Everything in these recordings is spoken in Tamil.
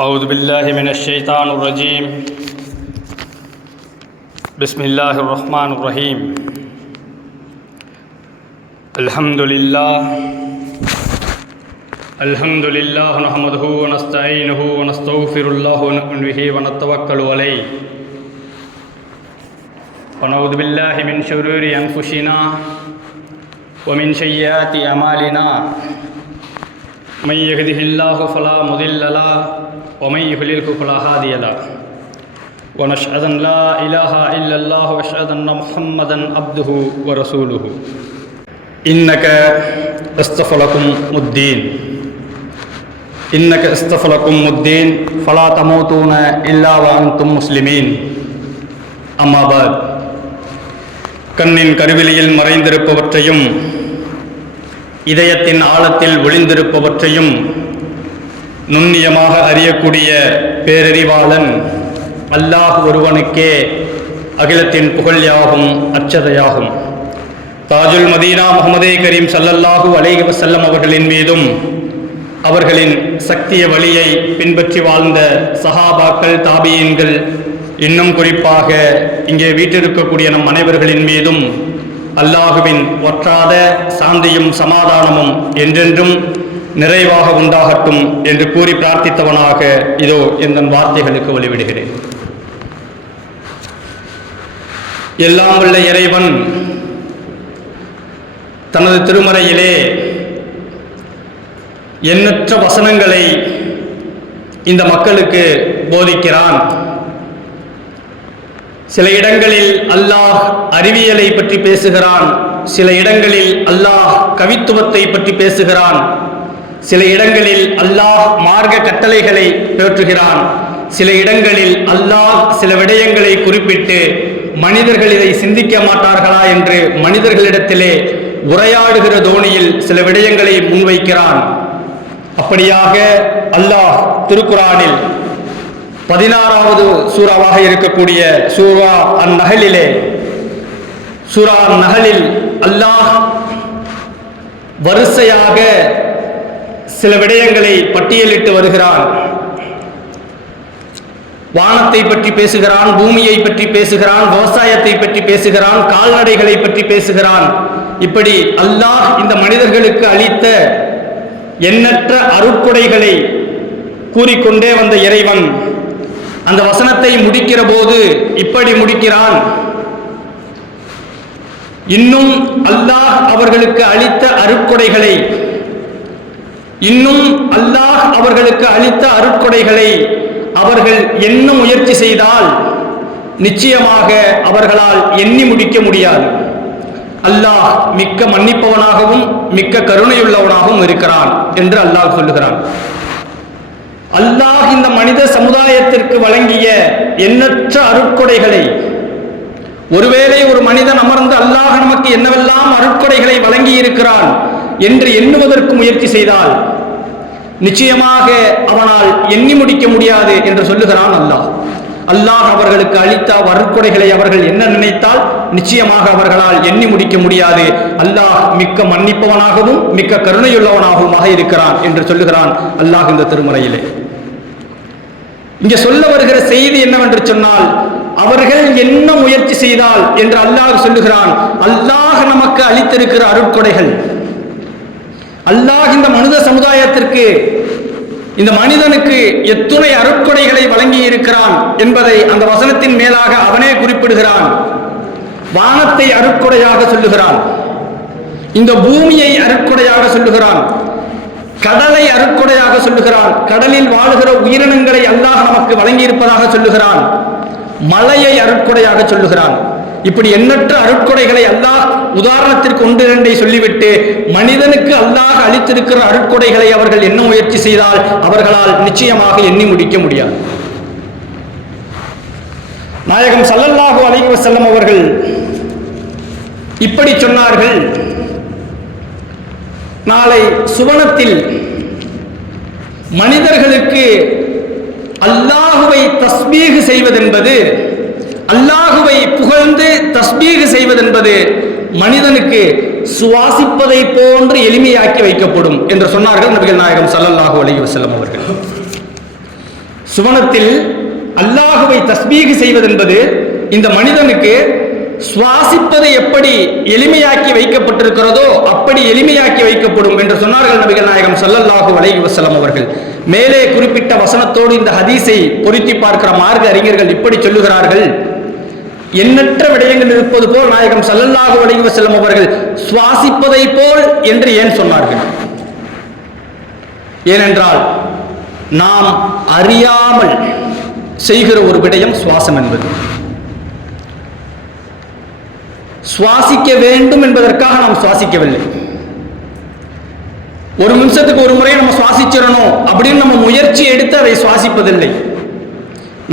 أعوذ بالله من الشيطان الرجيم. بسم الله الرحمن الرحيم. الحمد لله. الحمد لله نحمده ونستعينه ونستغفر الله ونؤمن به ونتوكل عليه. ونعوذ بالله من شرور أنفسنا ومن سيئات أعمالنا. من يهده الله فلا مضل له ومن يضلله فلا هادي له ونشهد ان لا اله الا الله واشهد ان محمدا عبده ورسوله انك اصطفى لكم الدين انك اصطفى لكم الدين فلا تموتون الا وانتم مسلمين اما بعد கண்ணின் கருவிலியில் மறைந்திருப்பவற்றையும் இதயத்தின் ஆழத்தில் ஒளிந்திருப்பவற்றையும் நுண்ணியமாக அறியக்கூடிய பேரறிவாளன் அல்லாஹ் ஒருவனுக்கே அகிலத்தின் புகழ் யாகும் அச்சதையாகும். தாஜுல் மதீனா முகமதே கரீம் சல்லல்லாஹு அலைஹி வசல்லம் அவர்களின் மீதும் அவர்களின் சக்திய வழியை பின்பற்றி வாழ்ந்த சஹாபாக்கள் தாபியன்கள் இன்னும் குறிப்பாக இங்கே வீட்டிருக்கக்கூடிய நம் அனைவர்களின் மீதும் அல்லாஹுவின் ஒற்றாத சாந்தியும் சமாதானமும் என்றென்றும் நிறைவாக உண்டாகட்டும் என்று கூறி பிரார்த்தித்தவனாக இதோ எந்த வார்த்தைகளுக்கு ஒளிவிடுகிறேன் எல்லாம் உள்ள இறைவன் தனது திருமறையிலே எண்ணற்ற வசனங்களை இந்த மக்களுக்கு போதிக்கிறான். சில இடங்களில் அல்லாஹ் அறிவியலை பற்றி பேசுகிறான். சில இடங்களில் அல்லாஹ் கவித்துவத்தை பற்றி பேசுகிறான். சில இடங்களில் அல்லாஹ் மார்க்க கட்டளைகளை பேற்றுகிறான் சில இடங்களில் அல்லாஹ் சில விடயங்களை குறிப்பிட்டு மனிதர்கள் இதை சிந்திக்க மாட்டார்களா என்று மனிதர்களிடத்திலே உரையாடுகிற தோணியில் சில விடயங்களை முன்வைக்கிறான். அப்படியாக அல்லாஹ் திருக்குறானில் பதினாறாவது சூறாவாக இருக்கக்கூடிய சூரா அந்நகலிலே சூரா நகலில் அல்லாஹ் வரிசையாக சில விடயங்களை பட்டியலிட்டு வருகிறான். வானத்தை பற்றி பேசுகிறான் பூமியை பற்றி பேசுகிறான் விவசாயத்தை பற்றி பேசுகிறான் கால்நடைகளை பற்றி பேசுகிறான். இப்படி அல்லாஹ் இந்த மனிதர்களுக்கு அளித்த எண்ணற்ற அருட்கொடைகளை கூறிக்கொண்டே வந்த இறைவன் அந்த வசனத்தை முடிக்கிற போது இப்படி முடிக்கிறான். இன்னும் அல்லாஹ் அவர்களுக்கு அளித்த அருட்கொடைகளை இன்னும் அல்லாஹ் அவர்களுக்கு அளித்த அருட்கொடைகளை அவர்கள் என்ன முயற்சி செய்தால் நிச்சயமாக அவர்களால் எண்ணி முடிக்க முடியாது. அல்லாஹ் மிக்க மன்னிப்பவனாகவும் மிக்க கருணையுள்ளவனாகவும் இருக்கிறான் என்று அல்லாஹ் சொல்லுகிறான். அல்லாஹ் இந்த மனித சமுதாயத்திற்கு வழங்கிய எண்ணற்ற அருட்கொடைகளை ஒருவேளை ஒரு மனிதன் அமர்ந்து அல்லாஹ் நமக்கு என்னவெல்லாம் அருட்கொடைகளை வழங்கி இருக்கிறான் என்று எண்ணுவதற்கு முயற்சி செய்தால் நிச்சயமாக அவனால் எண்ணி முடிக்க முடியாது என்று சொல்லுகிறான் அல்லாஹ். அல்லாஹ் அவர்களுக்கு அளித்த அருட்கொடைகளை அவர்கள் என்ன நினைத்தால் நிச்சயமாக அவர்களால் எண்ணி முடிக்க முடியாது. அல்லாஹ் மிக்க மன்னிப்பவனாகவும் மிக்க கருணையுள்ளவனாகவும் இருக்கிறான் என்று சொல்லுகிறான் அல்லாஹ் இந்த திருமுறையிலே. இங்கே சொல்ல வருகிற செய்தி என்னவென்று சொன்னால் அவர்கள் என்ன முயற்சி செய்தால் என்று அல்லாஹ் சொல்லுகிறான். அல்லாஹ் நமக்கு அளித்திருக்கிற அருட்கொடைகள் அல்லாஹ் இந்த மனித சமுதாயத்திற்கு இந்த மனிதனுக்கு எத்துணை அருட்கொடைகளை வழங்கி இருக்கிறான் என்பதை அந்த வசனத்தின் மேலாக அவனே குறிப்பிடுகிறான். வானத்தை அருட்கொடையாக சொல்லுகிறான். இந்த பூமியை அருட்கொடையாக சொல்லுகிறான். கடலை அருட்கொடையாக சொல்லுகிறான். கடலில் வாழுகிற உயிரினங்களை அல்லாஹ் நமக்கு வழங்கி இருப்பதாக சொல்லுகிறான். மலையை அருட்கொடையாக சொல்லுகிறான். இப்படி எண்ணற்ற அருட்கொடைகளை அல்லாஹ் உதாரணத்திற்கு ஒன்று இரண்டை சொல்லிவிட்டு மனிதனுக்கு அல்லாஹ் அளித்திருக்கிற அருட்கொடைகளை அவர்கள் என்ன முயற்சி செய்தால் அவர்களால் நிச்சயமாக எண்ணி முடிக்க முடியாது. நாயகம் சல்லல்லாஹு அலைஹி வஸல்லம் அவர்கள் இப்படி சொன்னார்கள். நாளை சுவனத்தில் மனிதர்களுக்கு அல்லாஹுவை தஸ்பீகு செய்வதென்பது அல்லாஹுவை புகழ்ந்து தஸ்பீகு செய்வதென்பது மனிதனுக்கு சுவாசிப்பதை போன்று எளிமையாக்கி வைக்கப்படும் என்று சொன்னார்கள் நபிகள் நாயகம் சல்லல்லாஹு அலைஹி வசல்லம் அவர்கள். சுவனத்தில் அல்லாஹுவை தஸ்மீக செய்வதென்பது இந்த மனிதனுக்கு சுவாசிப்பதை எப்படி எளிமையாக்கி வைக்கப்பட்டிருக்கிறதோ அப்படி எளிமையாக்கி வைக்கப்படும் என்று சொன்னார்கள் நபிகள் நாயகம் சல்லல்லாஹு அலைஹி வஸல்லம் அவர்கள். மேலே குறிப்பிட்ட வசனத்தோடு இந்த ஹதீஸை பொருத்தி பார்க்கிற மார்க்க அறிஞர்கள் இப்படி சொல்லுகிறார்கள். எண்ணற்ற விடயங்கள் இருப்பது போல் நாயகம் ஸல்லல்லாஹு அலைஹி செல்லும் அவர்கள் சுவாசிப்பதை போல் என்று ஏன் சொன்னார்கள்? ஏனென்றால் நாம் அறியாமல் செய்கிற ஒரு விடயம் சுவாசம் என்பது. சுவாசிக்க வேண்டும் என்பதற்காக நாம் சுவாசிக்கவில்லை. ஒரு நிமிஷத்துக்கு ஒரு முறை நம்ம சுவாசிச்சிடணும் அப்படின்னு நம்ம முயற்சி எடுத்து அதை சுவாசிப்பதில்லை.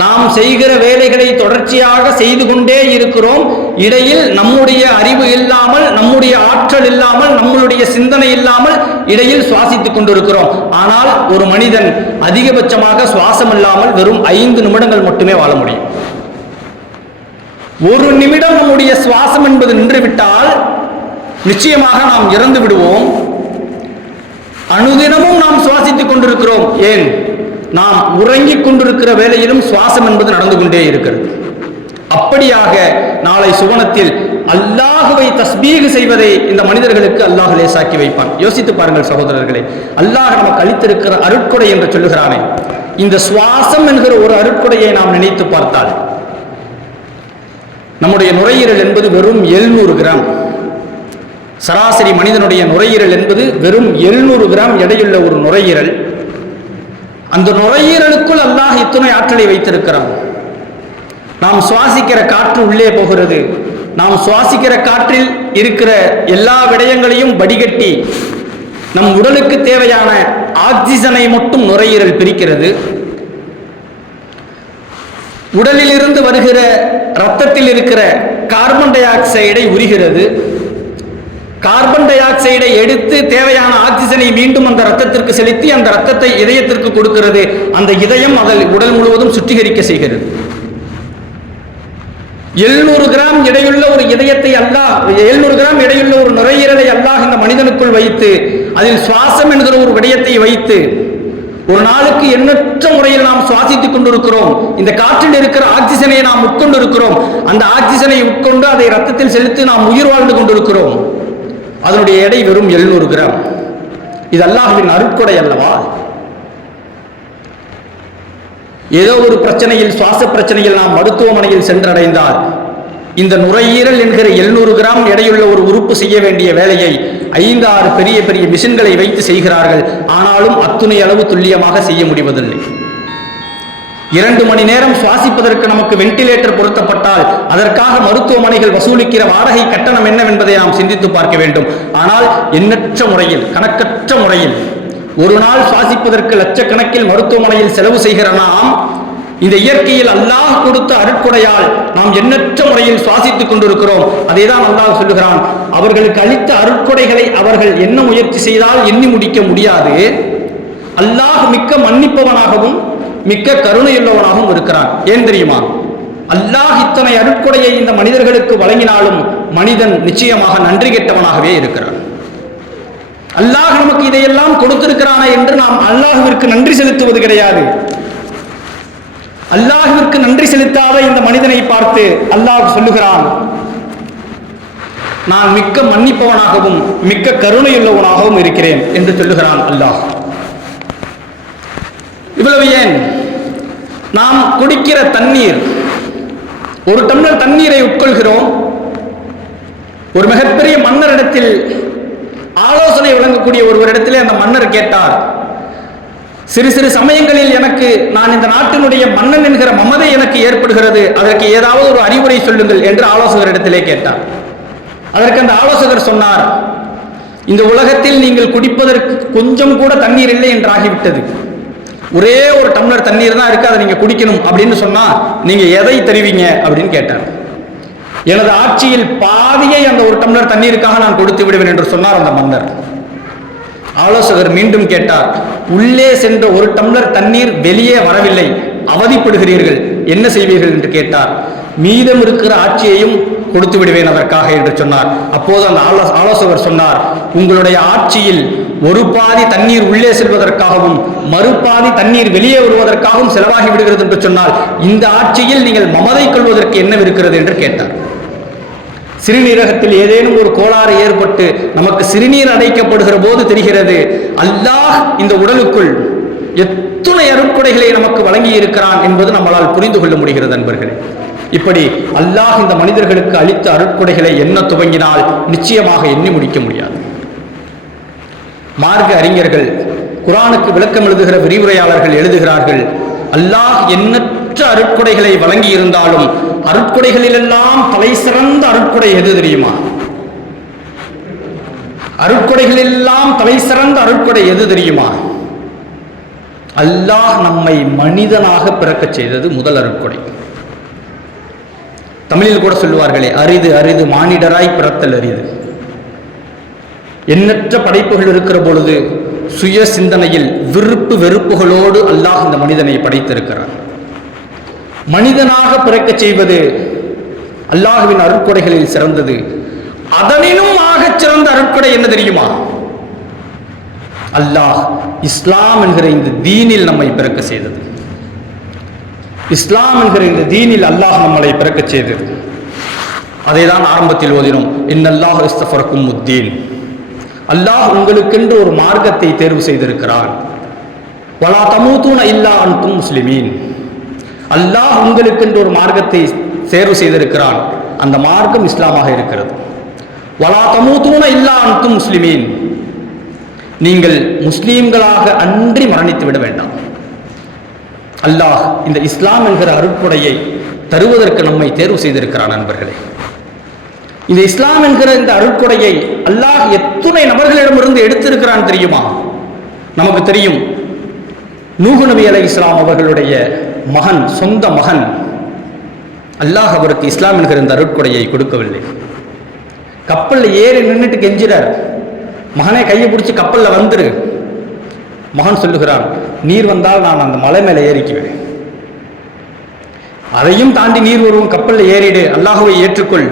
நாம் செய்கிற வேலைகளை தொடர்ச்சியாக செய்து கொண்டே இருக்கிறோம். இடையில் நம்முடைய அறிவு இல்லாமல் நம்முடைய ஆற்றல் இல்லாமல் நம்மளுடைய சிந்தனை இல்லாமல் இடையில் சுவாசித்துக் கொண்டிருக்கிறோம். ஆனால் ஒரு மனிதன் அதிகபட்சமாக சுவாசம் இல்லாமல் வெறும் ஐந்து நிமிடங்கள் மட்டுமே வாழ முடியும். ஒரு நிமிடம் நம்முடைய சுவாசம் என்பது நின்றுவிட்டால் நிச்சயமாக நாம் இறந்து விடுவோம் அனுதினமும் நாம் சுவாசித்துக் கொண்டிருக்கிறோம். ஏன்? நாம் உறங்கிக் கொண்டிருக்கிற வேலையிலும் சுவாசம் என்பது நடந்து கொண்டே இருக்கிறது. அப்படியாக நாளை சுவனத்தில் அல்லாஹுவை தஸ்பீகு செய்வதை இந்த மனிதர்களுக்கு அல்லாஹ் லேசாக்கி வைப்பான். யோசித்து பாருங்கள் சகோதரர்களே அல்லாஹ் நமக்கு அளித்திருக்கிற அருட்கொடை என்று சொல்லுகிறானே இந்த சுவாசம் என்கிற ஒரு அருட்கொடையை நாம் நினைத்து பார்த்தால் நம்முடைய நுரையீரல் என்பது வெறும் எழுநூறு கிராம். சராசரி மனிதனுடைய நுரையீரல் என்பது வெறும் எழுநூறு கிராம் எடையுள்ள ஒரு நுரையீரல். அந்த நுரையீரலுக்குள் அல்லாஹ் இத்துணை ஆற்றலை வைத்திருக்கிறான். நாம் சுவாசிக்கிற காற்று உள்ளே போகிறது. நாம் சுவாசிக்கிற காற்றில் இருக்கிற எல்லா விடயங்களையும் வடிகட்டி நம் உடலுக்கு தேவையான ஆக்சிஜனை மட்டும் நுரையீரல் பிரிக்கிறது. உடலில் இருந்து வருகிற ரத்தத்தில் இருக்கிற கார்பன் டை ஆக்சைடை உரிகிறது. கார்பன் டை ஆக்சைடை எடுத்து தேவையான ஆக்சிஜனை மீண்டும் அந்த ரத்தத்திற்கு செலுத்தி அந்த ரத்தத்தை இதயத்திற்கு கொடுக்கிறது. அந்த இதயம் அதில் உடல் முழுவதும் சுத்திகரிக்க செய்கிறது. எழுநூறு கிராம் இடையுள்ள ஒரு இதயத்தை அல்லாஹ் எழுநூறு கிராம் இடையுள்ள ஒரு நுரையீரலை அல்லாஹ் இந்த மனிதனுக்குள் வைத்து அதில் சுவாசம் என்கிற ஒரு விடயத்தை வைத்து ஒரு நாளுக்கு எண்ணற்ற முறையில் நாம் சுவாசித்துக் கொண்டிருக்கிறோம். இந்த காற்றில் இருக்கிற ஆக்சிஜனை நாம் உட்கொண்டு இருக்கிறோம் அந்த ஆக்சிஜனை உட்கொண்டு அதை ரத்தத்தில் செலுத்தி நாம் உயிர் வாழ்ந்து கொண்டிருக்கிறோம். அதனுடைய எடை வெறும் எழுநூறு கிராம். இது அல்லாஹுவின் அருட்கொடை அல்லவா? ஏதோ ஒரு பிரச்சனையில் சுவாச பிரச்சனையில் நாம் மருத்துவமனையில் சென்றடைந்தால் இந்த நுரையீரல் என்கிற எழுநூறு கிராம் எடையுள்ள ஒரு உறுப்பு செய்ய வேண்டிய வேலையை ஐந்து ஆறு பெரிய பெரிய மிஷின்களை வைத்து செய்கிறார்கள். ஆனாலும் அத்துணை அளவு துல்லியமாக செய்ய முடிவதில்லை. இரண்டு மணி நேரம் சுவாசிப்பதற்கு நமக்கு வென்டிலேட்டர் பொருத்தப்பட்டால் அதற்காக மருத்துவமனைகள் வசூலிக்கிற வாடகை கட்டணம் என்னவென்பதை நாம் சிந்தித்து பார்க்க வேண்டும். ஆனால் எண்ணற்ற முறையில் கணக்கற்ற முறையில் ஒரு நாள் சுவாசிப்பதற்கு லட்சக்கணக்கில் மருத்துவமனையில் செலவு செய்கிற நாம் இந்த இயற்கையில் அல்லாஹ் கொடுத்த அருட்கொடையால் நாம் எண்ணற்ற முறையில் சுவாசித்துக் கொண்டிருக்கிறோம். அதை தான் அல்லாஹ் சொல்லுகிறான். அவர்களுக்கு அளித்த அருட்கொடைகளை அவர்கள் என்ன முயற்சி செய்தால் எண்ணி முடிக்க முடியாது. அல்லாஹ் மிக்க மன்னிப்பவனாகவும் மிக்க கருணையுள்ளவனாகவும் இருக்கிறான். ஏன் தெரியுமா? அல்லாஹ் இத்தனை அருட்கொடையை இந்த மனிதர்களுக்கு வழங்கினாலும் மனிதன் நிச்சயமாக நன்றி கெட்டவனாகவே இருக்கிறான். அல்லாஹ் நமக்கு இதையெல்லாம் கொடுத்திருக்கிறானா என்று நாம் அல்லாஹுவிற்கு நன்றி செலுத்துவது கிடையாது. அல்லாஹுவிற்கு நன்றி செலுத்தாத இந்த மனிதனை பார்த்து அல்லாஹ் சொல்லுகிறான் நான் மிக்க மன்னிப்பவனாகவும் மிக்க கருணையுள்ளவனாகவும் இருக்கிறேன் என்று சொல்லுகிறான் அல்லாஹ். இவ்வளவு ஏன்? நாம் குடிக்கிற தண்ணீர் ஒரு டம்ளர் தண்ணீரை உட்கொள்கிறோம். ஒரு மிகப்பெரிய மன்னரிடத்தில் ஆலோசனை வழங்கக்கூடிய ஒருவரிடத்திலே அந்த மன்னர் கேட்டார் சிறு சிறு சமயங்களில் எனக்கு நான் இந்த நாட்டினுடைய மன்னன் என்கிற மமதை எனக்கு ஏற்படுகிறது. அதற்கு ஏதாவது ஒரு அறிவுரை சொல்லுங்கள் என்று ஆலோசகரிடத்திலே கேட்டார். அதற்கு அந்த ஆலோசகர் சொன்னார் இந்த உலகத்தில் நீங்கள் குடிப்பதற்கு கொஞ்சம் கூட தண்ணீர் இல்லை என்று ஆகிவிட்டது ஒரே ஒரு டம்ளர் தண்ணீர் தான் இருக்கு அதை நீங்க குடிக்கணும் அப்படின்னு சொன்னா நீங்க எதை தருவீங்க அப்படின்னு கேட்டார். எனது ஆட்சியில் பாதியை அந்த ஒரு டம்ளர் தண்ணீருக்காக நான் கொடுத்து விடுவேன் என்று சொன்னார் அந்த மன்னர். ஆலோசகர் மீண்டும் கேட்டார் உள்ளே சென்ற ஒரு டம்ளர் தண்ணீர் வெளியே வரவில்லை அவதிப்படுகிறீர்கள் என்ன செய்வீர்கள் என்று கேட்டார். மீதம் இருக்கிற ஆட்சியையும் கொடுத்து விடுவேன் அதற்காக என்று சொன்னார். அப்போது அந்த ஆலோசகர் சொன்னார் உங்களுடைய ஆட்சியில் ஒரு பாதி தண்ணீர் உள்ளே செல்வதற்காகவும் மறுபாதி தண்ணீர் வெளியே வருவதற்காகவும் செலவாகி விடுகிறது என்று சொன்னால் இந்த ஆட்சியில் நீங்கள் மமதை கொள்வதற்கு என்னவிருக்கிறது என்று கேட்டார். சிறுநீரகத்தில் ஏதேனும் ஒரு கோளாறு ஏற்பட்டு நமக்கு சிறுநீர் அடைக்கப்படுகிற போது தெரிகிறது அல்லாஹ் இந்த உடலுக்குள் எத்துணை அருட்கொடைகளை நமக்கு வழங்கி இருக்கிறான் என்பது நம்மளால் புரிந்து கொள்ள முடிகிறது நண்பர்களே இப்படி அல்லாஹ் இந்த மனிதர்களுக்கு அளித்த அருட்கொடைகளை எண்ண துவங்கினால் நிச்சயமாக எண்ணி முடிக்க முடியாது. மார்க்க அறிஞர்கள் குரானுக்கு விளக்கம் எழுதுகிற விரிவுரையாளர்கள் எழுதுகிறார்கள் அல்லாஹ் எண்ணற்ற அருட்கொடைகளை வழங்கி இருந்தாலும் அருட்கொடைகளிலெல்லாம் தலை சிறந்த அருட்கொடை எது தெரியுமா? அருட்கொடைகளெல்லாம் தலை சிறந்த அருட்கொடை எது தெரியுமா? அல்லாஹ் நம்மை மனிதனாக பிறக்கச் செய்தது முதல் அருட்கொடை. தமிழில் கூட சொல்லுவார்களே அரிது அரிது மானிடராய் பிறத்தல் அரிது. எண்ணற்ற படைப்புகள் இருக்கிற பொழுது சுய சிந்தனையில் விருப்பு வெறுப்புகளோடு அல்லாஹ் இந்த மனிதனை படைத்திருக்கிறார் மனிதனாக பிறக்க செய்வது அல்லாஹுவின் அருட்கொடைகளில் சிறந்தது. அதனினும் ஆக சிறந்த அருட்கொடை என்ன தெரியுமா? அல்லாஹ் இஸ்லாம் என்கிற இந்த தீனில் நம்மை பிறக்க செய்தது. இஸ்லாம் என்கிற இந்த தீனில் அல்லாஹ் நம்மளை பிறக்க செய்தது. அதை தான் ஆரம்பத்தில் ஓதினோம். இன்னல்லாஹ் இஸ்தஃபரக்கும் முத்தீன். அல்லாஹ் உங்களுக்கென்று ஒரு மார்க்கத்தை தேர்வு செய்திருக்கிறான். வலா தமூத்தூன இல்லா அன்பும் முஸ்லிமீன். அல்லாஹ் உங்களுக்கென்று ஒரு மார்க்கத்தை தேர்வு செய்திருக்கிறான். அந்த மார்க்கம் இஸ்லாமாக இருக்கிறது. வலா தமூத்தூன இல்லா அன்தும் முஸ்லிமீன். நீங்கள் முஸ்லீம்களாக அன்றி மரணித்து விட வேண்டாம். அல்லாஹ் இந்த இஸ்லாம் என்கிற அருட்கொடையை தருவதற்கு நம்மை தேர்வு செய்திருக்கிறான் நண்பர்களே இந்த இஸ்லாம் என்கிற இந்த அருட்கொடையை அல்லாஹ் எத்துணை நபர்களிடமிருந்து எடுத்திருக்கிறான் தெரியுமா? நமக்கு தெரியும். நூகு நபி அலை இஸ்லாம் அவர்களுடைய மகன் சொந்த மகன். அல்லாஹ் அவருக்கு இஸ்லாம் என்கிற இந்த அருட்கொடையை கொடுக்கவில்லை. கப்பலில் ஏறி நின்றுட்டு கெஞ்சிறார் மகனை கையை பிடிச்சி கப்பலில் வந்துரு. மகன் சொல்லுகிறான் நீர் வந்தால் நான் அந்த மலை மேலே ஏறிக்குவேன். அதையும் தாண்டி நீர் வருவோம் கப்பலில் ஏறிடு. அல்லாஹுவை ஏற்றுக்கொள்.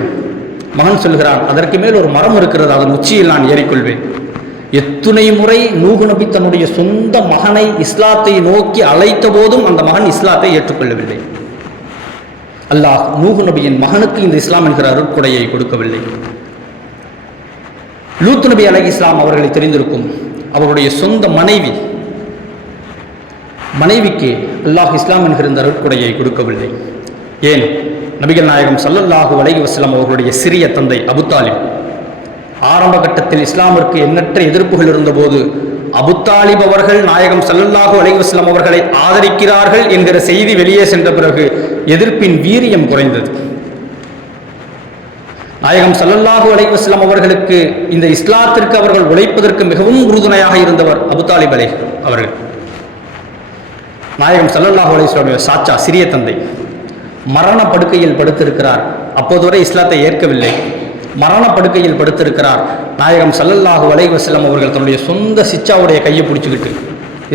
மகன் சொல்கிறான் அதற்கு மேல் ஒரு மரம் இருக்கிறது அதன் உச்சியில் நான் ஏறிக்கொள்வேன். எத்துணை முறை நூகு நபி தன்னுடைய சொந்த மகனை இஸ்லாத்தை நோக்கி அழைத்த போதும் அந்த மகன் இஸ்லாத்தை ஏற்றுக்கொள்ளவில்லை. அல்லாஹ் நூகு நபியின் மகனுக்கு இந்த இஸ்லாம் என்கிற அருட்கொடையை கொடுக்கவில்லை. லூத் நபி அலை இஸ்லாம் அவர்களை தெரிந்திருக்கும். அவருடைய சொந்த மனைவி மனைவிக்கு அல்லாஹ் இஸ்லாம் என்கிற இந்த அருட்கொடையை கொடுக்கவில்லை. ஏன்? நபிகள் நாயகம் சல்லல்லாஹு அலைஹி வஸல்லம் அவர்களுடைய சிறிய தந்தை அபுத்தாலிப் ஆரம்ப கட்டத்தில் இஸ்லாமிற்கு எண்ணற்ற எதிர்ப்புகள் இருந்தபோது அபுத்தாலிப் அவர்கள் நாயகம் சல்லல்லாஹு அலைஹி வஸ்லாம் அவர்களை ஆதரிக்கிறார்கள் என்கிற செய்தி வெளியே சென்ற பிறகு எதிர்ப்பின் வீரியம் குறைந்தது. நாயகம் சல்லல்லாஹு அலைஹி வஸ்லாம் அவர்களுக்கு இந்த இஸ்லாத்திற்கு அவர்கள் உழைப்பதற்கு மிகவும் உறுதுணையாக இருந்தவர் அபுத்தாலிப் அலை அவர்கள். நாயகம் சல்லல்லாஹு அலைஹி வஸல்லம் சாச்சா சிறிய தந்தை. மரண படுக்கையில் படுத்திருக்கிறார். அப்போது வரை இஸ்லாத்தை ஏற்கவில்லை. மரண படுக்கையில் படுத்திருக்கிறார். நாயகம் சல்லல்லாஹு அலைஹி அவர்கள் தன்னுடைய சொந்த சிச்சாவுடைய கையை பிடிச்சிக்கிட்டு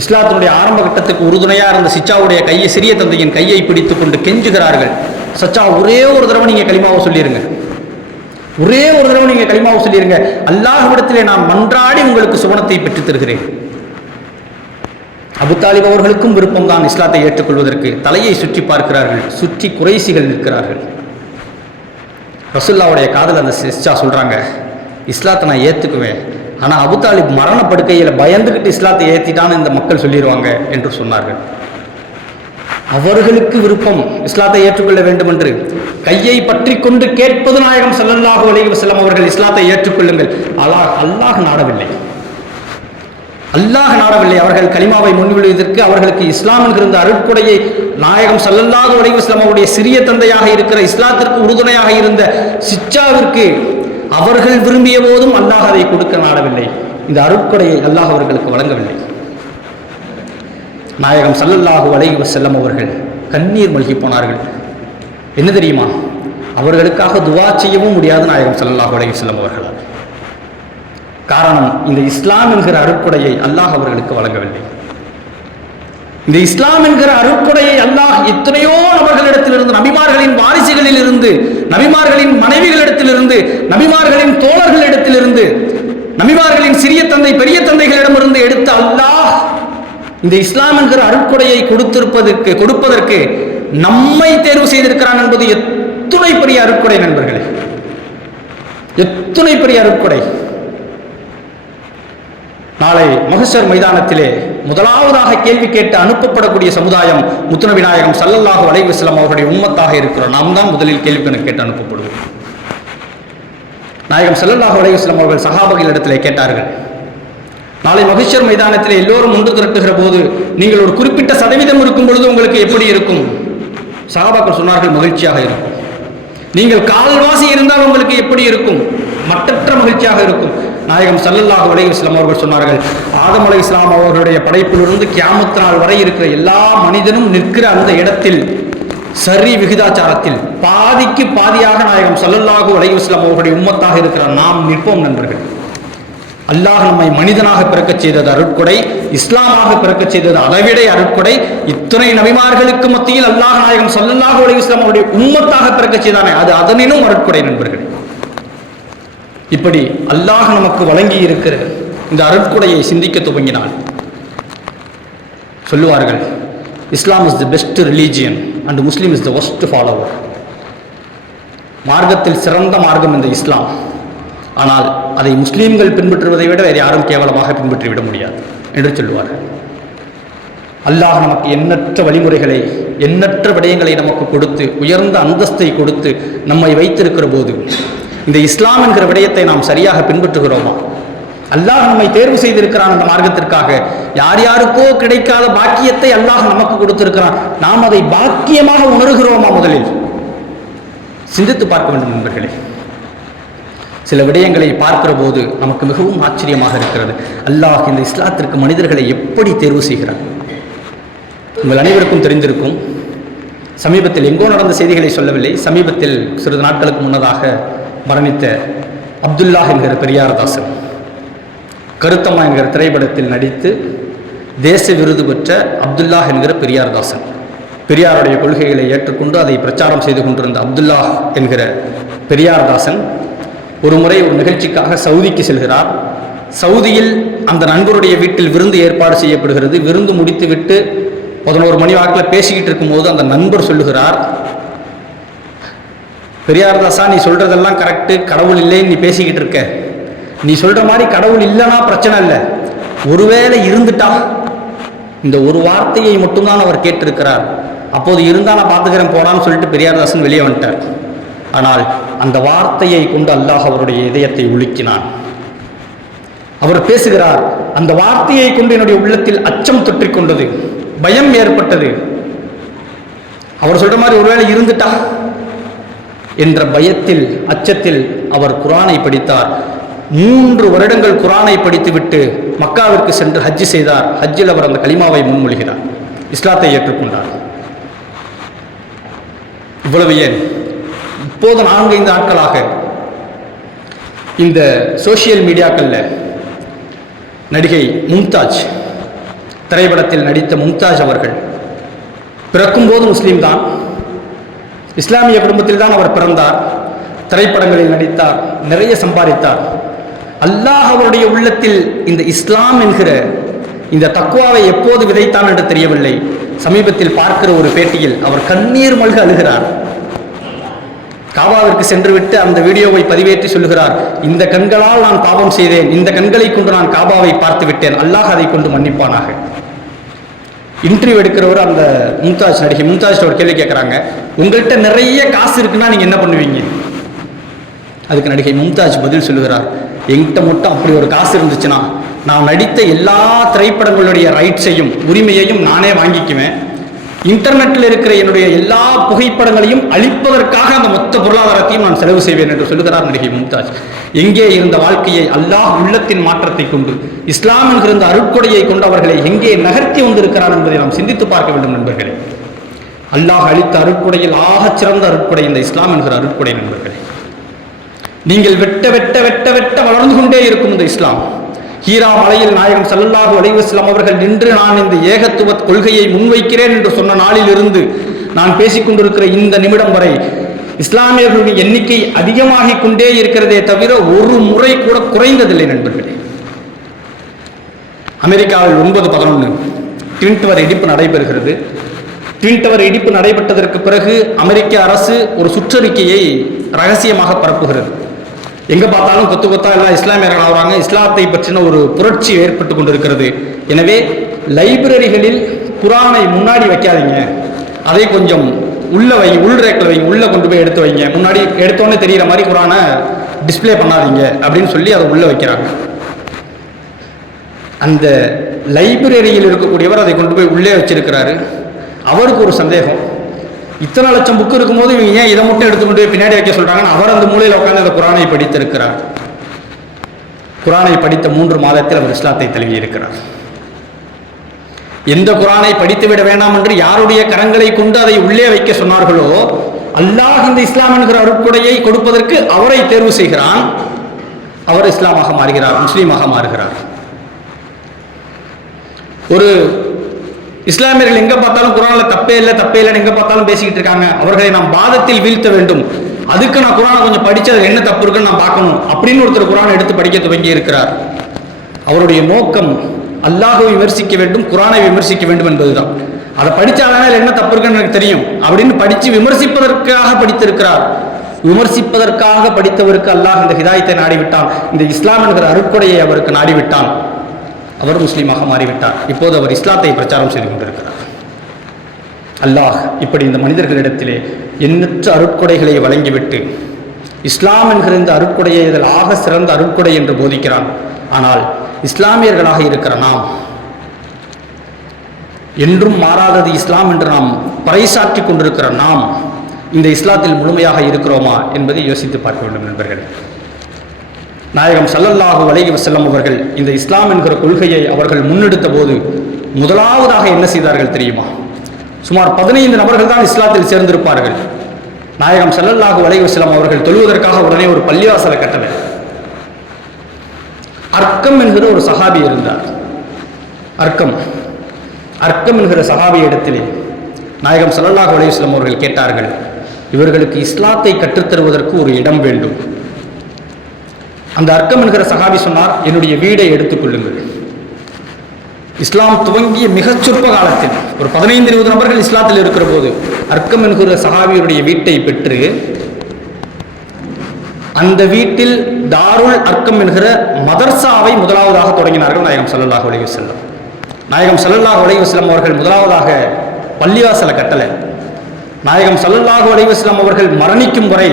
இஸ்லாத்தினுடைய ஆரம்ப கட்டத்துக்கு உறுதுணையாக இருந்த சிச்சாவுடைய கையை சிறிய தந்தையின் கையை பிடித்து கொண்டு கெஞ்சுகிறார்கள். சச்சா ஒரே ஒரு தடவை நீங்கள் களிமாவை சொல்லிடுங்க ஒரே ஒரு தடவை நீங்கள் களிமாவை சொல்லிடுங்க அல்லாஹ்விடத்திலே நான் மன்றாடி உங்களுக்கு சுவனத்தை பெற்றுத் தருகிறேன். அபுத்தாலிப் அவர்களுக்கும் விருப்பம் தான் இஸ்லாத்தை ஏற்றுக்கொள்வதற்கு தலையை சுற்றி பார்க்கிறார்கள் சுற்றி குறைசிகள் நிற்கிறார்கள். ரசுல்லாவுடைய காதல் அந்த சிஸ்டா சொல்கிறாங்க இஸ்லாத்தை நான் ஏற்றுக்குவேன் ஆனால் அபுத்தாலிப் மரண படுக்கையில் பயந்துக்கிட்டு இஸ்லாத்தை ஏற்றிட்டான்னு இந்த மக்கள் சொல்லிடுவாங்க என்று சொன்னார்கள். அவர்களுக்கு விருப்பம் இஸ்லாத்தை ஏற்றுக்கொள்ள வேண்டும் என்று கையை பற்றி கொண்டு கேட்பது நாயகம் ஸல்லல்லாஹு அலைஹி செல்லும் அவர்கள் இஸ்லாத்தை ஏற்றுக்கொள்ளுங்கள். அல்லாஹ் அல்லாஹ் நாடவில்லை. அல்லாஹ் நாடவில்லை. அவர்கள் கலிமாவை முன்விடுவதற்கு அவர்களுக்கு இஸ்லாம் என்கிற அருட்கொடையை நாயகம் ஸல்லல்லாஹு அலைஹி அவருடைய சிறிய தந்தையாக இருக்கிற இஸ்லாத்திற்கு உறுதுணையாக இருந்த சிச்சாவிற்கு அவர்கள் விரும்பிய போதும் அல்லாஹ் அதை கொடுக்க நாடவில்லை. இந்த அருட்கொடையை அல்லாஹ் அவர்களுக்கு வழங்கவில்லை. நாயகம் சல்லல்லாஹு அலைஹி செல்லம் அவர்கள் கண்ணீர் மல்கி போனார்கள். என்ன தெரியுமா? அவர்களுக்காக துவா செய்யவும் முடியாது நாயகம் சல்லல்லாஹு அலைஹி செல்லம் அவர்களால். காரணம் இந்த இஸ்லாம் என்கிற அருக்குடையை அல்லாஹ் அவர்களுக்கு வழங்கவில்லை. இந்த இஸ்லாம் என்கிற அருக்குடையை அல்லாஹ் எத்தனையோ நபர்களிடத்திலிருந்து நபிமார்களின் வாரிசுகளில் இருந்து நபிமார்களின் மனைவிகளிடத்திலிருந்து நபிமார்களின் தோழர்களிடத்திலிருந்து நபிமார்களின் சிறிய தந்தை பெரிய தந்தைகளிடமிருந்து எடுத்த அல்லாஹ் இந்த இஸ்லாம் என்கிற அருக்குடையை கொடுத்திருப்பதற்கு கொடுப்பதற்கு நம்மை தேர்வு செய்திருக்கிறான் என்பது எத்துணை பெரிய அருக்குடை நண்பர்களே. எத்துணை பெரிய அருக்குடை நாளை மகசர் மைதானத்திலே முதலாவதாக கேள்வி கேட்டு அனுப்பப்படக்கூடிய சமுதாயம் முத்துன விநாயகம் சல்லல்லாஹு அலைஹி அவருடைய அவர்களுடைய உம்மத்தாக இருக்கிறோம். நாம் தான் முதலில் கேள்வி கேட்டு அனுப்பப்படுவோம். நாயகம் சல்லல்லாஹு அலைஹி அவர்கள் சஹாபர்கள் இடத்திலே கேட்டார்கள். நாளை மகிஷர் மைதானத்தில் எல்லோரும் ஒன்று திரட்டுகிற போது நீங்கள் ஒரு குறிப்பிட்ட சதவீதம் இருக்கும் பொழுது உங்களுக்கு எப்படி இருக்கும்? சகாபாக்கள் சொன்னார்கள் மகிழ்ச்சியாக இருக்கும். நீங்கள் கால்வாசி இருந்தால் உங்களுக்கு எப்படி இருக்கும்? மட்டற்ற மகிழ்ச்சியாக இருக்கும். நாயகம் சல்லல்லாஹு அலைய இஸ்லாம் அவர்கள் சொன்னார்கள் ஆதம் அலை இஸ்லாம் அவர்களுடைய படைப்பிலிருந்து கியாமத்து நாள் வரை இருக்கிற எல்லா மனிதனும் நிற்கிற அந்த இடத்தில் சரி விகிதாச்சாரத்தில் பாதிக்கு பாதியாக நாயகம் சல்லல்லாஹு அலைய இஸ்லாம் அவர்களுடைய உம்மத்தாக இருக்கிற நாம் நிற்போம் நண்பர்கள். அல்லாஹ் நம்மை மனிதனாக பிறக்கச் செய்தது அருட்கொடை இஸ்லாமாக பிறக்கச் செய்தது அதைவிட அருட்கொடை. இத்துணை நபிமார்களுக்கு மத்தியில் அல்லாஹ் நாயகம் ஸல்லல்லாஹு அலைஹி இஸ்லாம் அவருடைய உம்மத்தாக பிறக்கச் செய்தானே அது அதனினும் அருட்கொடை நண்பர்கள். இப்படி அல்லாஹ் நமக்கு வழங்கி இருக்கிற இந்த அருட்கொடையை சிந்திக்க துவங்கினால் சொல்லுவார்கள் Islam is the best religion and Muslim is the most follower மார்க்கத்தில் சிறந்த மார்க்கம் இந்த இஸ்லாம். ஆனால் அதை முஸ்லீம்கள் பின்பற்றுவதை விட வேறு யாரும் கேவலமாக பின்பற்றிவிட முடியாது என்று சொல்லுவார்கள். அல்லாஹ் நமக்கு எண்ணற்ற வழிமுறைகளை எண்ணற்ற விடயங்களை நமக்கு கொடுத்து உயர்ந்த அந்தஸ்தை கொடுத்து நம்மை வைத்திருக்கிற போது இந்த இஸ்லாம் என்கிற விடயத்தை நாம் சரியாக பின்பற்றுகிறோமா? அல்லாஹ் நம்மை தேர்வு செய்திருக்கிறான் அந்த மார்க்கத்திற்காக. யார் யாருக்கோ கிடைக்காத பாக்கியத்தை அல்லாஹ் நமக்கு கொடுத்திருக்கிறான். நாம் அதை பாக்கியமாக உணர்கிறோமா முதலில்? சிந்தித்து பார்க்க வேண்டும் நண்பர்களே. சில விடயங்களை பார்க்கிற போது நமக்கு மிகவும் ஆச்சரியமாக இருக்கிறது. அல்லாஹ் இந்த இஸ்லாத்திற்கு மனிதர்களை எப்படி தேர்வு செய்கிறார் உங்கள் அனைவருக்கும் தெரிந்திருக்கும் சமீபத்தில் எங்கோ நடந்த செய்திகளை சொல்லவில்லை. சமீபத்தில் சிறிது நாட்களுக்கு முன்னதாக மரணித்த அப்துல்லா என்கிற பெரியாரதாசன் கருத்தம்மா என்கிற திரைப்படத்தில் நடித்து தேச விருது பெற்ற அப்துல்லா என்கிற பெரியார்தாசன் பெரியாருடைய கொள்கைகளை ஏற்றுக்கொண்டு அதை பிரச்சாரம் செய்து கொண்டிருந்த அப்துல்லா என்கிற பெரியார்தாசன் ஒரு முறை ஒரு நிகழ்ச்சிக்காக சவுதிக்கு செல்கிறார். சவுதியில் அந்த நண்பருடைய வீட்டில் விருந்து ஏற்பாடு செய்யப்படுகிறது. விருந்து முடித்துவிட்டு பதினோரு மணி வாக்கில் பேசிக்கிட்டு இருக்கும்போது அந்த நண்பர் சொல்லுகிறார் பெரியார்தாசா நீ சொல்கிறதெல்லாம் கரெக்டு கடவுள் இல்லைன்னு நீ பேசிக்கிட்டு இருக்க. நீ சொல்கிற மாதிரி கடவுள் இல்லைன்னா பிரச்சனை இல்லை. ஒருவேளை இருந்துட்டா இந்த ஒரு வார்த்தையை மட்டும்தான் அவர் கேட்டிருக்கிறார். அப்போது இருந்தால் நான் பார்த்துக்கிறேன் போடான்னு சொல்லிட்டு பெரியார்தாசன் வெளியே வந்துட்டார். ஆனால் அந்த வார்த்தையை கொண்டு அல்லாஹ் அவருடைய இதயத்தை உலுக்கினான். அவர் பேசுகிறார் அந்த வார்த்தையை கொண்டு என்னுடைய உள்ளத்தில் அச்சம் தொற்றிக் கொண்டது பயம் ஏற்பட்டது. அவர் சொல்ற மாதிரி ஒருவேளை இருந்துட்டா என்ற பயத்தில் அச்சத்தில் அவர் குரானை படித்தார். மூன்று வருடங்கள் குரானை படித்துவிட்டு மக்காவிற்கு சென்று ஹஜ்ஜி செய்தார். ஹஜ்ஜில் அவர் அந்த கலிமாவை முன்மொழிகிறார். இஸ்லாத்தை ஏற்றுக்கொண்டார். இவ்வளவு ஏன்? இப்போது நான்கைந்து நாட்களாக இந்த சோசியல் மீடியாக்களில் நடிகை மும்தாஜ் திரைப்படத்தில் நடித்த மும்தாஜ் அவர்கள் பிறக்கும்போது முஸ்லீம் தான் இஸ்லாமிய குடும்பத்தில் தான் அவர் பிறந்தார். திரைப்படங்களில் நடித்தார் நிறைய சம்பாதித்தார். அல்லாஹ் அவருடைய உள்ளத்தில் இந்த இஸ்லாம் என்கிற இந்த தக்குவாவை எப்போது விதைத்தான் என்று தெரியவில்லை. சமீபத்தில் பார்க்கிற ஒரு பேட்டியில் அவர் கண்ணீர் மல்க அழுகிறார். காபாவிற்கு சென்றுவிட்டு அந்த வீடியோவை பதிவேற்றி சொல்லுகிறார் இந்த கண்களால் நான் பாவம் செய்தேன். இந்த கண்களை கொண்டு நான் காபாவை பார்த்து விட்டேன். அல்லாஹ் அதை கொண்டு மன்னிப்பானாக. இன்டர்வியூ எடுக்கிறவர் அந்த மும்தாஜ் நடிகை. மும்தாஜ் ஒரு கேள்வி கேட்குறாங்க உங்கள்கிட்ட நிறைய காசு இருக்குன்னா நீங்கள் என்ன பண்ணுவீங்க? அதுக்கு நடிகை மும்தாஜ் பதில் சொல்லுகிறார். எங்கிட்ட மட்டும் அப்படி ஒரு காசு இருந்துச்சுன்னா நான் நடித்த எல்லா திரைப்படங்களுடைய ரைட்ஸையும் உரிமையையும் நானே வாங்கிக்குவேன். இன்டர்நெட்டில் இருக்கிற என்னுடைய எல்லா புகைப்படங்களையும் அழிப்பதற்காக அந்த மொத்த பொருளாதாரத்தையும் நான் செலவு செய்வேன் என்று சொல்லுகிறார் நடிகை மும்தாஜ். எங்கே இருந்த வாழ்க்கையை அல்லாஹ் உள்ளத்தின் மாற்றத்தை கொண்டு இஸ்லாம் என்கிற இந்த அருட்கொடையை கொண்டு அவர்களை எங்கே நகர்த்தி வந்திருக்கிறார் என்பதை நாம் சிந்தித்து பார்க்க வேண்டும் நண்பர்களே. அல்லாஹ் அளித்த அருட்கொடையில் ஆகச் சிறந்த அருட்கொடை இந்த இஸ்லாம் என்கிற அருட்கொடை நண்பர்களே. நீங்கள் வெட்ட வெட்ட வெட்ட வெட்ட வளர்ந்து கொண்டே இருக்கும் இந்த இஸ்லாம். ஹீரா மலையில் நாயகம் ஸல்லல்லாஹு அலைஹி அவர்கள் நின்று நான் இந்த ஏகத்துவ கொள்கையை முன்வைக்கிறேன் என்று சொன்ன நாளிலிருந்து நான் பேசிக்கொண்டிருக்கிற இந்த நிமிடம் வரை இஸ்லாமியர்களுடைய எண்ணிக்கை அதிகமாகி கொண்டே இருக்கிறதே தவிர ஒரு முறை கூட குறைந்ததில்லை நண்பர்களே. அமெரிக்காவில் ஒன்பது பதினொன்று ட்வின் டவர் இடிப்பு நடைபெறுகிறது. ட்வின் டவர் இடிப்பு நடைபெற்றதற்கு பிறகு அமெரிக்க அரசு ஒரு சுற்றறிக்கையை ரகசியமாக பரப்புகிறது. எங்க பார்த்தாலும் கொத்து கொத்தா எல்லாம் இஸ்லாமியர்கள் ஆகிறாங்க. இஸ்லாத்தை பற்றின ஒரு புரட்சி ஏற்பட்டு கொண்டிருக்கிறது. எனவே லைப்ரரிகளில் குரானை முன்னாடி வைக்காதீங்க. அதை கொஞ்சம் உள்ள வை உள் ரேக்கில் வைங்க. உள்ள கொண்டு போய் எடுத்து வைங்க. முன்னாடி எடுத்தோன்னே தெரிகிற மாதிரி குரானை டிஸ்ப்ளே பண்ணாதீங்க அப்படின்னு சொல்லி அதை உள்ள வைக்கிறாங்க. அந்த லைப்ரரியில் இருக்கக்கூடியவர் அதை கொண்டு போய் உள்ளே வச்சிருக்கிறாரு. அவருக்கு ஒரு சந்தேகம். இத்தனை லட்சம் புக்கு இருக்கும்போது இவங்க ஏன் இதை மட்டும் எடுத்துக்கொண்டு பின்னாடி வைக்க சொல்கிறாங்கன்னு அவர் அந்த மூலையில் உட்காந்து அந்த குரானை படித்திருக்கிறார். குரானை படித்த மூன்று மாதத்தில் அவர் இஸ்லாத்தை தழுவி இருக்கிறார் எந்த குரானை படித்து விட வேண்டாம் என்று யாருடைய கரங்களை கொண்டு அதை உள்ளே வைக்க சொன்னார்களோ அல்லாஹ் இந்த இஸ்லாம் என்கிற அருட்கொடையை கொடுப்பதற்கு அவரை தேர்வு செய்கிறான். அவர் இஸ்லாமாக மாறுகிறார் முஸ்லீமாக மாறுகிறார். ஒரு இஸ்லாமியர்கள் எங்க பார்த்தாலும் குரான்ல தப்பே இல்லை தப்பே இல்லைன்னு எங்க பார்த்தாலும் பேசிக்கிட்டு இருக்காங்க. அவர்களை நாம் பாதத்தில் வீழ்த்த வேண்டும். அதுக்கு நான் குரானை கொஞ்சம் படிச்சு அதில் என்ன தப்பு இருக்குன்னு நான் பார்க்கணும் அப்படின்னு ஒருத்தர் குரானை எடுத்து படிக்க துவங்கி இருக்கிறார் அவருடைய நோக்கம் அல்லாஹை விமர்சிக்க வேண்டும் குரானை விமர்சிக்க வேண்டும் என்பதுதான். அதை படிச்சாலும் என்ன தப்பு இருக்குன்னு எனக்கு தெரியும். அப்படின்னு படித்து விமர்சிப்பதற்காக படித்திருக்கிறார். விமர்சிப்பதற்காக படித்தவருக்கு அல்லாஹ் இந்த ஹிதாயத்தை நாடிவிட்டான். இந்த இஸ்லாம் என்கிற அருட்கொடையை அவருக்கு நாடிவிட்டான். அவர் முஸ்லீமாக மாறிவிட்டார். இப்போது அவர் இஸ்லாத்தை பிரச்சாரம் செய்து கொண்டிருக்கிறார். அல்லாஹ் இப்படி இந்த மனிதர்களிடத்திலே எண்ணற்ற அருட்கொடைகளை வழங்கிவிட்டு இஸ்லாம் என்கிற இந்த அருட்கொடையை இதில் ஆக சிறந்த அருட்கொடை என்று போதிக்கிறான். ஆனால் இஸ்லாமியர்களாக இருக்கிற நாம் என்றும் மாறாதது இஸ்லாம் என்று நாம் பறைசாற்றி கொண்டிருக்கிற நாம் இந்த இஸ்லாத்தில் முழுமையாக இருக்கிறோமா என்பதை யோசித்து பார்க்க வேண்டும் நண்பர்கள். நாயகம் சல்லல்லாஹு வலைகி வசல்லம் அவர்கள் இந்த இஸ்லாம் என்கிற கொள்கையை அவர்கள் முன்னெடுத்த போது முதலாவதாக என்ன செய்தார்கள் தெரியுமா? சுமார் பதினைந்து நபர்கள் தான் இஸ்லாத்தில் சேர்ந்திருப்பார்கள். நாயகம் சல்லல்லாஹு வலைகி வசல்லம் அவர்கள் தொழுவதற்காக உடனே ஒரு பள்ளிவாசலை கட்டன அர்க்கம் என்கிற ஒரு சஹாபி இருந்தார். அர்க்கம் அர்க்கம் என்கிற சஹாபி இடத்திலே நாயகம் சல்லல்லாஹு அலைஹி அவர்கள் கேட்டார்கள் இவர்களுக்கு இஸ்லாத்தை கற்றுத்தருவதற்கு ஒரு இடம் வேண்டும். அந்த அர்க்கம் என்கிற சகாபி சொன்னார் என்னுடைய வீடை எடுத்துக்கொள்ளுங்கள் இஸ்லாம் துவங்கிய மிகச் சொற்ப காலத்தில் ஒரு பதினைந்து இருபது நபர்கள் இஸ்லாத்தில் இருக்கிற போது அர்க்கம் என்கிற சகாபியருடைய வீட்டை பெற்று அந்த வீட்டில் தாருல் அர்க்கம் என்கிற மதர்சாவை முதலாவதாக தொடங்கினார்கள் நாயகம் ஸல்லல்லாஹு உலகி செல்லம் நாயகம் ஸல்லல்லாஹு அலைஹி வஸல்லம் அவர்கள் முதலாவதாக பள்ளிவாசலை கட்டளை நாயகம் ஸல்லல்லாஹு அலைஹி அவர்கள் மரணிக்கும் வரை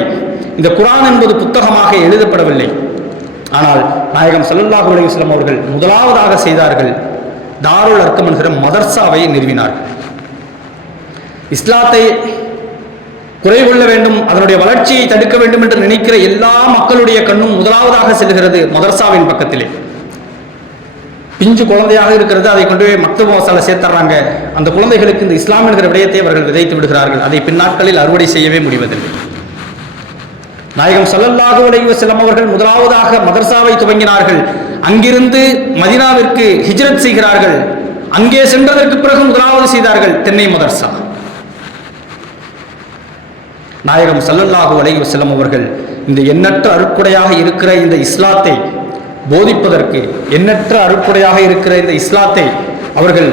இந்த குரான் என்பது புத்தகமாக எழுதப்படவில்லை. ஆனால் நாயகம் ஸல்லல்லாஹு அலைஹி அவர்கள் முதலாவதாக செய்தார்கள். தாருல் அர்க்கம் என்கிற மதர்சாவை நிறுவினார்கள். இஸ்லாத்தை குறை கொள்ள வேண்டும் அதனுடைய வளர்ச்சியை தடுக்க வேண்டும் என்று நினைக்கிற எல்லா மக்களுடைய கண்ணும் முதலாவதாக செல்கிறது மதர்சாவின் பக்கத்திலே. பிஞ்சு குழந்தையாக இருக்கிறது அதை கொண்டு போய் மக்த மசாலா சேர்த்துறாங்க. அந்த குழந்தைகளுக்கு இந்த இஸ்லாம் என்கிற விடயத்தை அவர்கள் விதைத்து விடுகிறார்கள். அதை பின்னாட்களில் அறுவடை செய்யவே முடிவதில்லை. நாயகம் சல்லல்லாஹு உடைய செல்லம் அவர்கள் முதலாவதாக மதர்சாவை துவங்கினார்கள். அங்கிருந்து மதினாவிற்கு ஹிஜ்ரத் செய்கிறார்கள். அங்கே சென்றதற்கு பிறகு முதலாவது செய்தார்கள் தென்னை மதர்சா. நாயகம் சல்லல்லாஹு அலைஹி செல்லம் அவர்கள் இந்த எண்ணற்ற அருக்குடையாக இருக்கிற இந்த இஸ்லாத்தை போதிப்பதற்கு எண்ணற்ற அருக்குடையாக இருக்கிற இந்த இஸ்லாத்தை அவர்கள்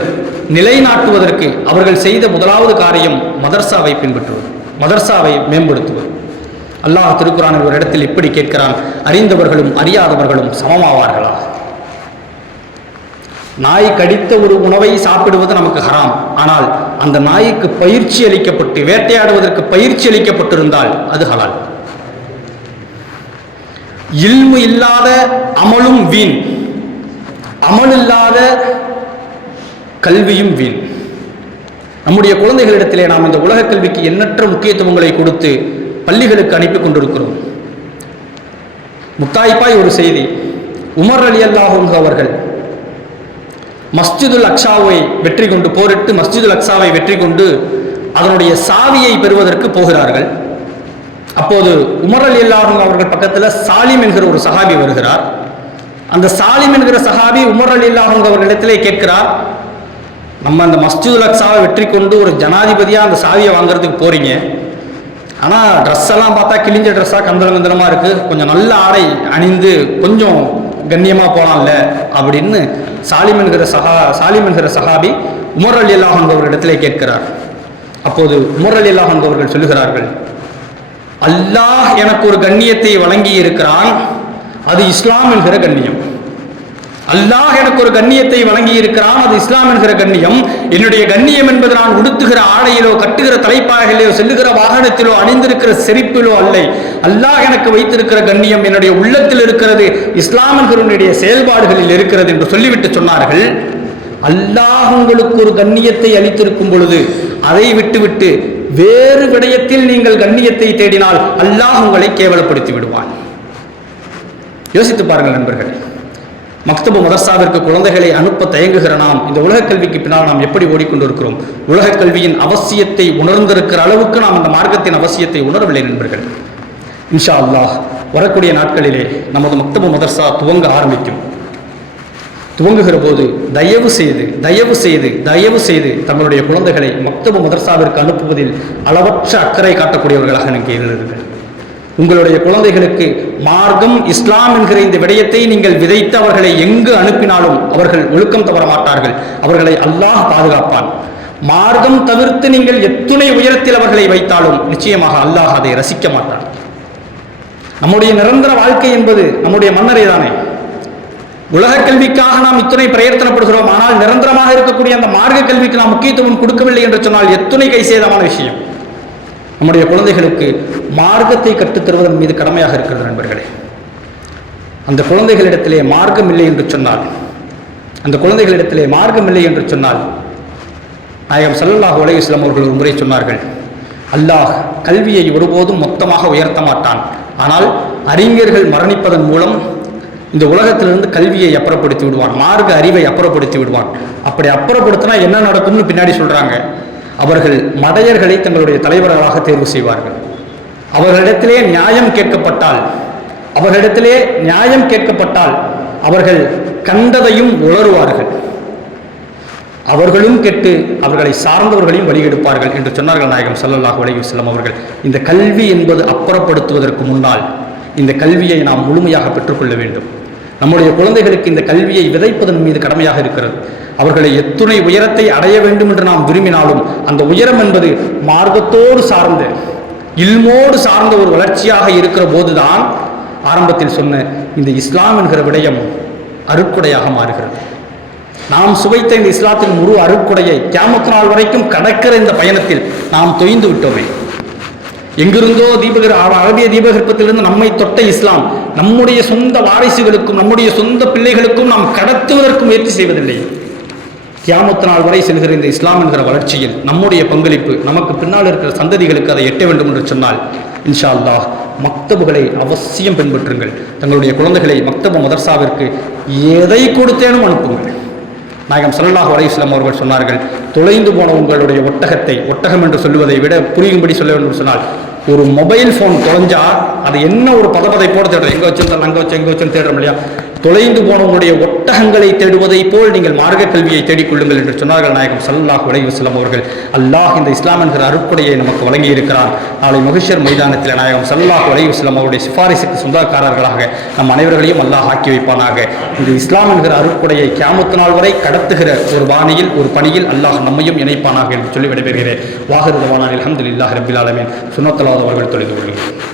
நிலைநாட்டுவதற்கு அவர்கள் செய்த முதலாவது காரியம் மதர்சாவை பின்பற்றுவது மதர்சாவை மேம்படுத்துவது. அல்லாஹ் திருக்குறான் ஒரு இடத்தில் இப்படி கேட்கிறான் அறிந்தவர்களும் அறியாதவர்களும் சமமாவார்களா? நாய் கடித்த ஒரு உணவை சாப்பிடுவது நமக்கு ஹராம். ஆனால் அந்த நாய்க்கு பயிற்சி அளிக்கப்பட்டு வேட்டையாடுவதற்கு பயிற்சி அளிக்கப்பட்டிருந்தால் அது ஹலால். இல்மு இல்லாத அமலும் வீண். அமல் இல்லாத கல்வியும் வீண். நம்முடைய குழந்தைகளிடத்திலே நாம் இந்த உலக கல்விக்கு எண்ணற்ற முக்கியத்துவங்களை கொடுத்து பள்ளிகளுக்கு அனுப்பி கொண்டிருக்கிறோம். முத்தாய்ப்பாய் ஒரு செய்தி. உமர் அலி அல்லாஹுங்க அவர்கள் மஸ்ஜிதுல் அக்ஷாவை வெற்றி கொண்டு போரிட்டு மஸ்ஜிதுல் அக்ஷாவை வெற்றி கொண்டு அதனுடைய சாவியை பெறுவதற்கு போகிறார்கள். அப்போது உமர் அலி அல்லாஹூங்க அவர்கள் பக்கத்தில் சாலிம் என்கிற ஒரு சஹாபி வருகிறார். அந்த சாலிம் என்கிற சஹாபி உமர் அலி அல்லாஹூங்க அவர்களிடத்திலே கேட்கிறார் நம்ம அந்த மஸ்ஜிதுல் அக்ஸாவை வெற்றி கொண்டு ஒரு ஜனாதிபதியாக அந்த சாவியை வாங்குறதுக்கு போறீங்க. ஆனால் ட்ரெஸ் எல்லாம் பார்த்தா கிழிஞ்ச ட்ரெஸ்ஸாக கந்தரம் கந்தரமாக இருக்குது கொஞ்சம் நல்ல ஆடை அணிந்து கொஞ்சம் கண்ணியமாக போகலாம்ல அப்படின்னு சாலிம் என்கிற சஹா சாலிம் என்கிற சஹாபி உமர் அலி அல்லாஹ் என்பவரிடத்திலே கேட்கிறார். அப்போது உமர் அலி அல்லாஹ் என்பவர்கள் சொல்லுகிறார்கள் அல்லாஹ் எனக்கு ஒரு கண்ணியத்தை வழங்கி இருக்கிறான் அது இஸ்லாம் என்கிற கண்ணியம். அல்லாஹ் எனக்கு ஒரு கண்ணியத்தை வழங்கி இருக்கிறான் அது இஸ்லாம் என்கிற கண்ணியம். என்னுடைய கண்ணியம் என்பது நான் உடுத்துகிற ஆடையிலோ கட்டுகிற தலைப்பாகையிலோ செல்லுகிற வாகனத்திலோ அணிந்திருக்கிற செரிப்பிலோ அல்ல. அல்லாஹ் எனக்கு வைத்திருக்கிற கண்ணியம் என்னுடைய உள்ளத்தில் இருக்கிறது இஸ்லாம் என்கிறனுடைய செயல்பாடுகளில் இருக்கிறது என்று சொல்லிவிட்டு சொன்னார்கள். அல்லாஹ் உங்களுக்கு ஒரு கண்ணியத்தை அளித்திருக்கும் பொழுது அதை விட்டுவிட்டு வேறு விடயத்தில் நீங்கள் கண்ணியத்தை தேடினால் அல்லாஹ் உங்களை கேவலப்படுத்தி விடுவான். யோசித்து பாருங்கள் நண்பர்களே. மக்தபு மதர்சாவிற்கு குழந்தைகளை அனுப்ப தயங்குகிற நாம் இந்த உலகக் கல்விக்கு பின்னால் நாம் எப்படி ஓடிக்கொண்டிருக்கிறோம்? உலகக் கல்வியின் அவசியத்தை உணர்ந்திருக்கிற அளவுக்கு நாம் அந்த மார்க்கத்தின் அவசியத்தை உணரவில்லை நண்பர்கள். இன்ஷா அல்லாஹ் வரக்கூடிய நாட்களிலே நமது மக்தபு மதர்சா துவங்க ஆரம்பிக்கும். துவங்குகிற போது தயவு செய்து தயவு செய்து தயவு செய்து தங்களுடைய குழந்தைகளை மக்தபு மதர்சாவிற்கு அனுப்புவதில் அளவற்ற அக்கறை காட்டக்கூடியவர்களாக எனக்கு இருந்தது. உங்களுடைய குழந்தைகளுக்கு மார்க்கம் இஸ்லாம் என்கிற இந்த விடயத்தை நீங்கள் விதைத்து அவர்களை எங்கு அனுப்பினாலும் அவர்கள் ஒழுக்கம் தவற மாட்டார்கள். அவர்களை அல்லாஹ் பாதுகாப்பான். மார்க்கம் தவிர்த்து நீங்கள் எத்துணை உயரத்தில் அவர்களை வைத்தாலும் நிச்சயமாக அல்லாஹ் அதை ரசிக்க மாட்டான். நம்முடைய நிரந்தர வாழ்க்கை என்பது நம்முடைய மன்னரை தானே. உலக கல்விக்காக நாம் இத்துணை பிரயத்தனப்படுகிறோம் ஆனால் நிரந்தரமாக இருக்கக்கூடிய அந்த மார்க்க கல்விக்கு நாம் முக்கியத்துவம் கொடுக்கவில்லை என்று சொன்னால் எத்துணை கைசேதமான விஷயம். நம்முடைய குழந்தைகளுக்கு மார்க்கத்தை கற்றுத்தருவதன் மீது கடமையாக இருக்கிறது நண்பர்களே. அந்த குழந்தைகளிடத்திலே மார்க்கம் இல்லை என்று சொன்னால் அந்த குழந்தைகளிடத்திலே மார்க்கம் இல்லை என்று சொன்னால் நாயகம் சல்லல்லாஹு உலக இஸ்லாம் அவர்கள் ஒரு முறை சொன்னார்கள் அல்லாஹ் கல்வியை ஒருபோதும் மொத்தமாக உயர்த்த மாட்டான். ஆனால் அறிஞர்கள் மரணிப்பதன் மூலம் இந்த உலகத்திலிருந்து கல்வியை அப்புறப்படுத்தி விடுவான் மார்க்க அறிவை அப்புறப்படுத்தி விடுவான். அப்படி அப்புறப்படுத்தினா என்ன நடக்கும்னு பின்னாடி சொல்கிறாங்க அவர்கள் மடையர்களை தங்களுடைய தலைவர்களாக தேர்வு செய்வார்கள். அவர்களிடத்திலே நியாயம் கேட்கப்பட்டால் அவர்களிடத்திலே நியாயம் கேட்கப்பட்டால் அவர்கள் கண்டதையும் உளறுவார்கள் அவர்களும் கெட்டு அவர்களை சார்ந்தவர்களையும் வழியெடுப்பார்கள் என்று சொன்னார்கள் நாயகம் சல்லல்லாஹ் அலைஹி வஸல்லம் அவர்கள். இந்த கல்வி என்பது அப்புறப்படுத்துவதற்கு முன்னால் இந்த கல்வியை நாம் முழுமையாக பெற்றுக்கொள்ள வேண்டும். நம்முடைய குழந்தைகளுக்கு இந்த கல்வியை விதைப்பதன் மீது கடமையாக இருக்கிறது. அவர்களை எத்துணை உயரத்தை அடைய வேண்டும் என்று நாம் விரும்பினாலும் அந்த உயரம் என்பது மார்க்கத்தோடு சார்ந்த இல்மோடு சார்ந்த ஒரு வளர்ச்சியாக இருக்கிற போதுதான் ஆரம்பத்தில் சொன்ன இந்த இஸ்லாம் என்கிற விடயம் அருட்கொடையாக மாறுகிறது. நாம் சுவைத்த இந்த இஸ்லாத்தின் முழு அருட்கொடையை கேமத்து நாள் வரைக்கும் கடக்கிற இந்த பயணத்தில் நாம் தொய்ந்து விட்டோமே. எங்கிருந்தோ தீபகர் அரபிய தீபகற்பத்திலிருந்து நம்மை தொட்ட இஸ்லாம் நம்முடைய சொந்த வாரிசுகளுக்கும் நம்முடைய சொந்த பிள்ளைகளுக்கும் நாம் கடத்துவதற்கு முயற்சி செய்வதில்லை. கியாமத்து நாள் வரை செல்கிற இந்த இஸ்லாம் என்கிற வளர்ச்சியில் நம்முடைய பங்களிப்பு நமக்கு பின்னால் இருக்கிற சந்ததிகளுக்கு அதை எட்ட வேண்டும் என்று சொன்னால் இன்ஷா அல்லாஹ் மக்தபுகளை அவசியம் பின்பற்றுங்கள். தங்களுடைய குழந்தைகளை மக்தப மதர்சாவிற்கு எதை கொடுத்தேனும் அனுப்புங்கள். நாயகம் ஸல்லல்லாஹு அலைஹி அவர்கள் சொன்னார்கள் தொலைந்து போன உங்களுடைய ஒட்டகத்தை ஒட்டகம் என்று சொல்லுவதை விட புரியும்படி சொல்ல வேண்டும் சொன்னால் ஒரு மொபைல் ஃபோன் தொலைஞ்சா அது என்ன ஒரு பதப்பதைப்போடு தேடுறோம் எங்கே வச்சிருந்தாலும் அங்கே வச்சு எங்கே வச்சுன்னு தேடுறோம் இல்லையா? தொலைந்து போனவனுடைய ஒட்டகங்களை தேடுவதைப் போல் நீங்கள் மார்க்க கல்வியை தேடிக்கொள்ளுங்கள் என்று சொன்னார்கள் நாயகம் சல்லாஹ் அலைஹி அவர்கள். அல்லாஹ் இந்த இஸ்லாம் என்கிற அருட்கொடையை நமக்கு வழங்கி இருக்கிறார் நாளை மகிஷர் மைதானத்தில் நாயகம் சல்லாஹ் அலைஹி வஸல்லம் அவருடைய சிபாரிசுக்கு சொந்தக்காரர்களாக நம் அனைவர்களையும் அல்லாஹ் ஆக்கி வைப்பானாக. இந்த இஸ்லாம் என்கிற அருட்கொடையை கேமத்து நாள் வரை கடத்துகிற ஒரு பாணியில் ஒரு பணியில் அல்லாஹ் நம்மையும் இணைப்பானாக என்று சொல்லி விடைபெறுகிறேன். வாகருவானால் அல்ஹம்துலில்லாஹி ரப்பில் ஆலமீன். சுன்னத்தலாவது அவர்கள் தொழில் கொள்கிறேன்.